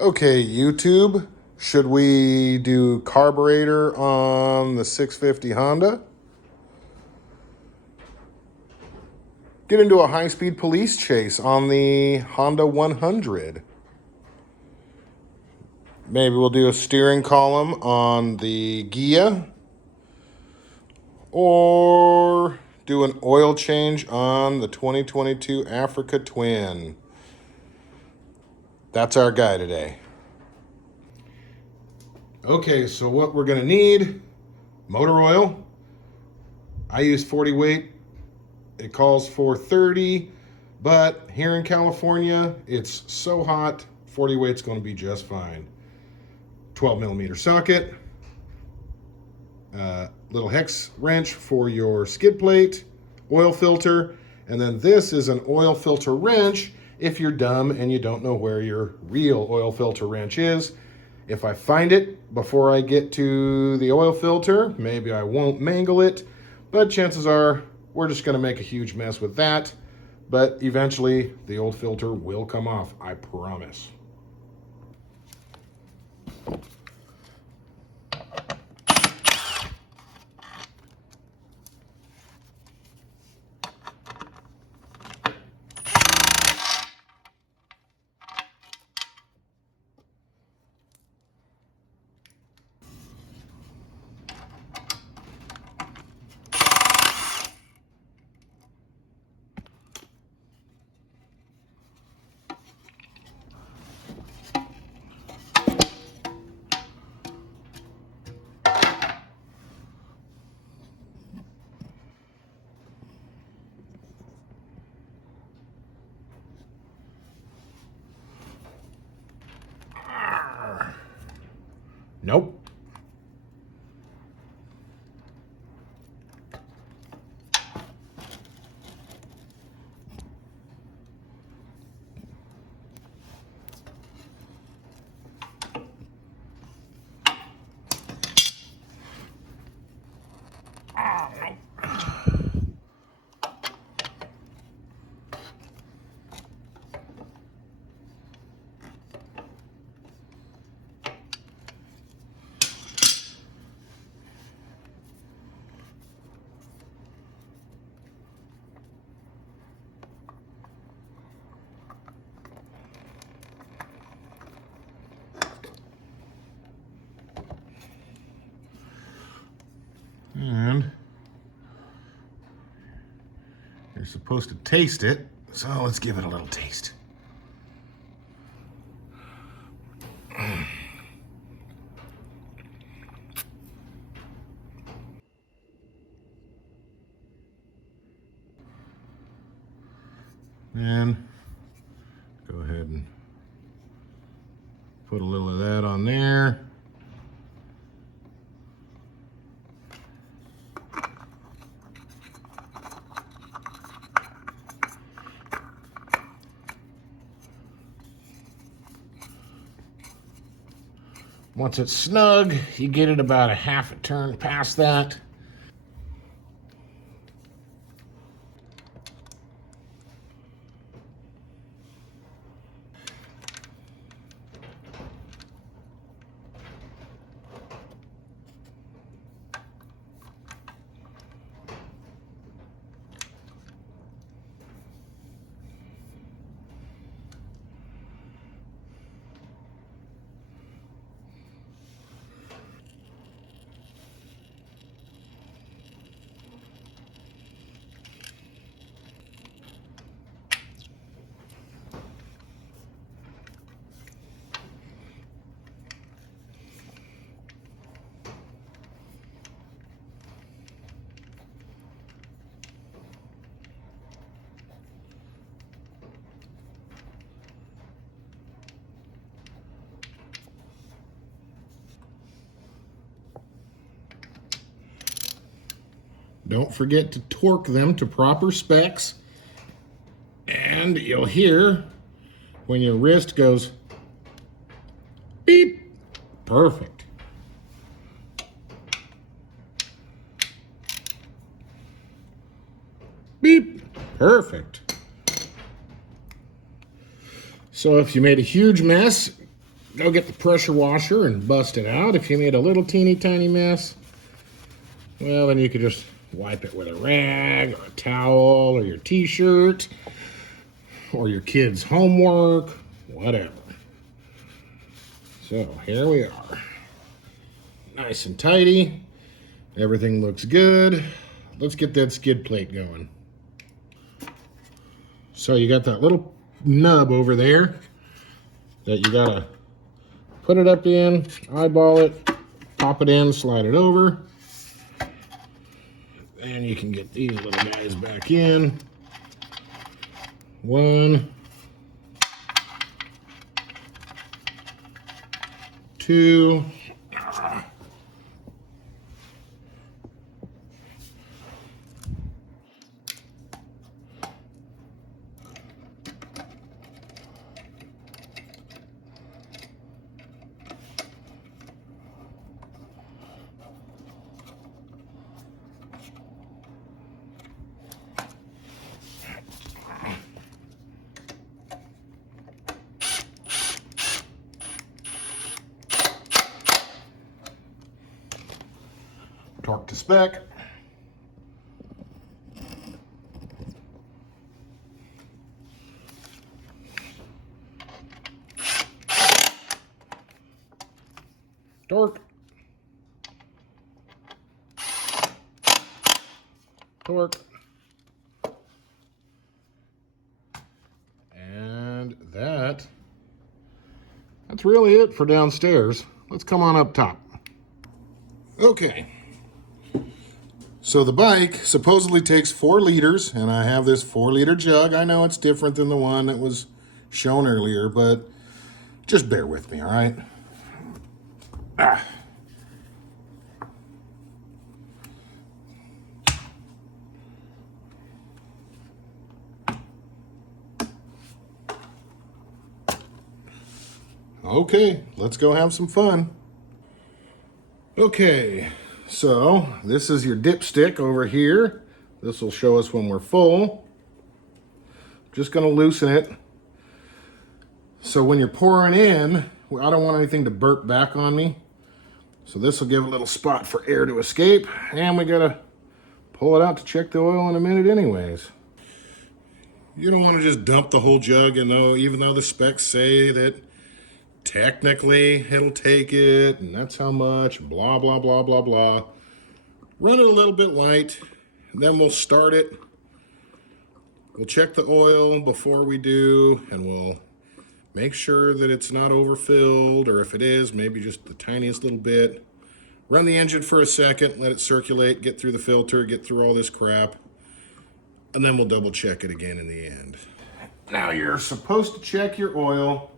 Okay, YouTube, should we do carburetor on the 650 Honda? Get into a high-speed police chase on the Honda 100. Maybe we'll do a steering column on the Gia, or do an oil change on the 2022 Africa Twin. That's our guy today. Okay, so what we're gonna need: motor oil. I use 40 weight. It calls for 30, but here in California, it's so hot, 40 weight's gonna be just fine. 12 millimeter socket, little hex wrench for your skid plate, oil filter, and then this is an oil filter wrench if you're dumb and you don't know where your real oil filter wrench is. If I find it before I get to the oil filter, maybe I won't mangle it, but chances are we're just gonna make a huge mess with that. But eventually the old filter will come off, I promise. Nope. And you're supposed to taste it, so let's give it a little taste. And go ahead and put a little of that on there. Once it's snug, you get it about a half a turn past that. Don't forget to torque them to proper specs. And you'll hear when your wrist goes beep. Perfect. Beep. Perfect. So if you made a huge mess, go get the pressure washer and bust it out. If you made a little teeny tiny mess, well, then you could just wipe it with a rag or a towel or your t-shirt or your kids' homework, whatever. So here we are. Nice and tidy. Everything looks good. Let's get that skid plate going. So you got that little nub over there that you gotta put it up in, eyeball it, pop it in, slide it over. And you can get these little guys back in. 1, 2, torque to spec. Torque. Torque. And that's really it for downstairs. Let's come on up top. Okay. So the bike supposedly takes 4 liters, and I have this 4-liter jug. I know it's different than the one that was shown earlier, but just bear with me, all right? Okay, let's go have some fun. Okay, so this is your dipstick over here. This will show us when we're full. Just gonna loosen it. So when you're pouring in, I don't want anything to burp back on me. So this will give a little spot for air to escape, and we gotta pull it out to check the oil in a minute anyways. You don't want to just dump the whole jug, and even though the specs say that technically it'll take it, and that's how much, blah, blah, blah, blah, blah. Run it a little bit light, and then we'll start it. We'll check the oil before we do, and we'll make sure that it's not overfilled, or if it is, maybe just the tiniest little bit. Run the engine for a second, let it circulate, get through the filter, get through all this crap, and then we'll double check it again in the end. Now you're supposed to check your oil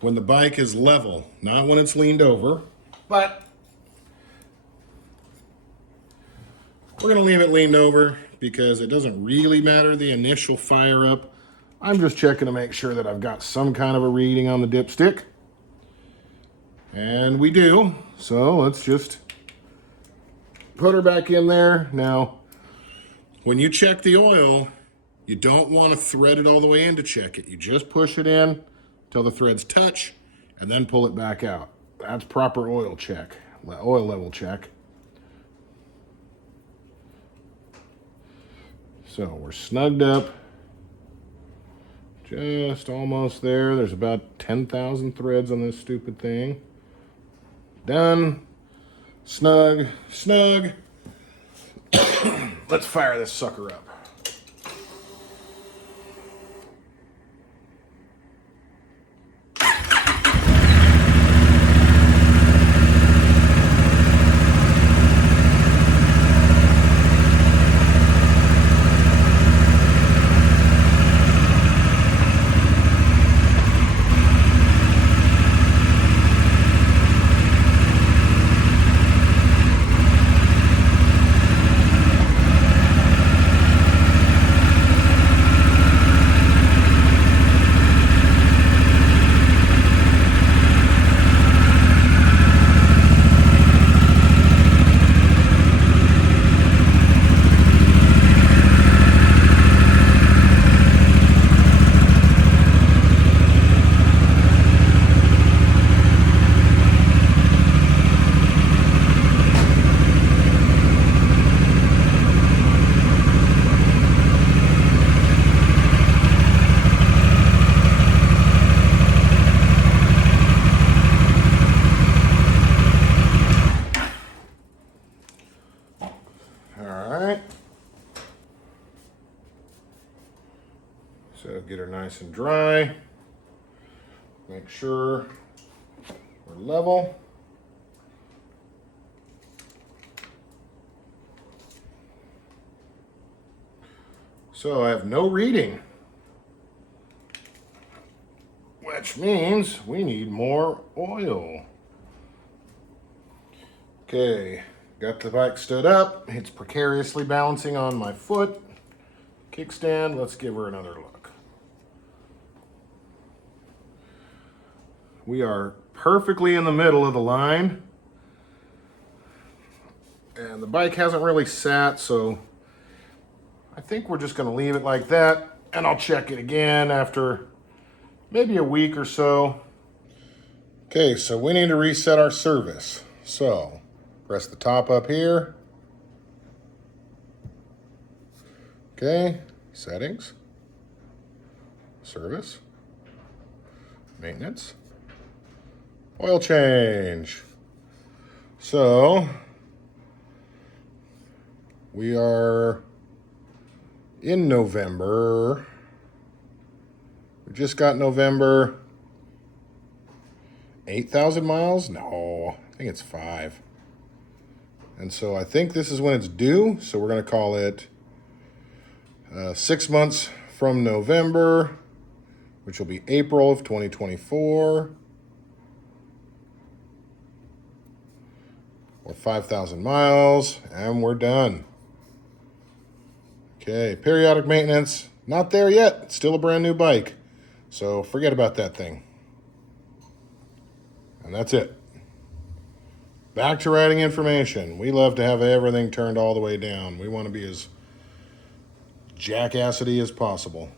when the bike is level, not when it's leaned over, but we're gonna leave it leaned over because it doesn't really matter the initial fire up. I'm just checking to make sure that I've got some kind of a reading on the dipstick. And we do, so let's just put her back in there. Now, when you check the oil, you don't want to thread it all the way in to check it. You just push it in till the threads touch, and then pull it back out. That's proper oil check, oil level check. So we're snugged up, just almost there. There's about 10,000 threads on this stupid thing. Done, snug, snug. Let's fire this sucker up. nice and dry. Make sure we're level. So I have no reading, which means we need more oil. Okay, got the bike stood up. It's precariously balancing on my foot. Kickstand, let's give her another look. We are perfectly in the middle of the line. And the bike hasn't really sat, so I think we're just going to leave it like that. And I'll check it again after maybe a week or so. Okay, so we need to reset our service. So press the top up here. Okay, settings, service, maintenance, oil change. So we are in November. We just got November. 8,000 miles? No, I think it's 5. And so I think this is when it's due. So we're going to call it 6 months from November, which will be April of 2024. Or 5,000 miles, and we're done. Okay, periodic maintenance, not there yet. It's still a brand new bike. So forget about that thing. And that's it. Back to writing information. We love to have everything turned all the way down. We want to be as jackassity as possible.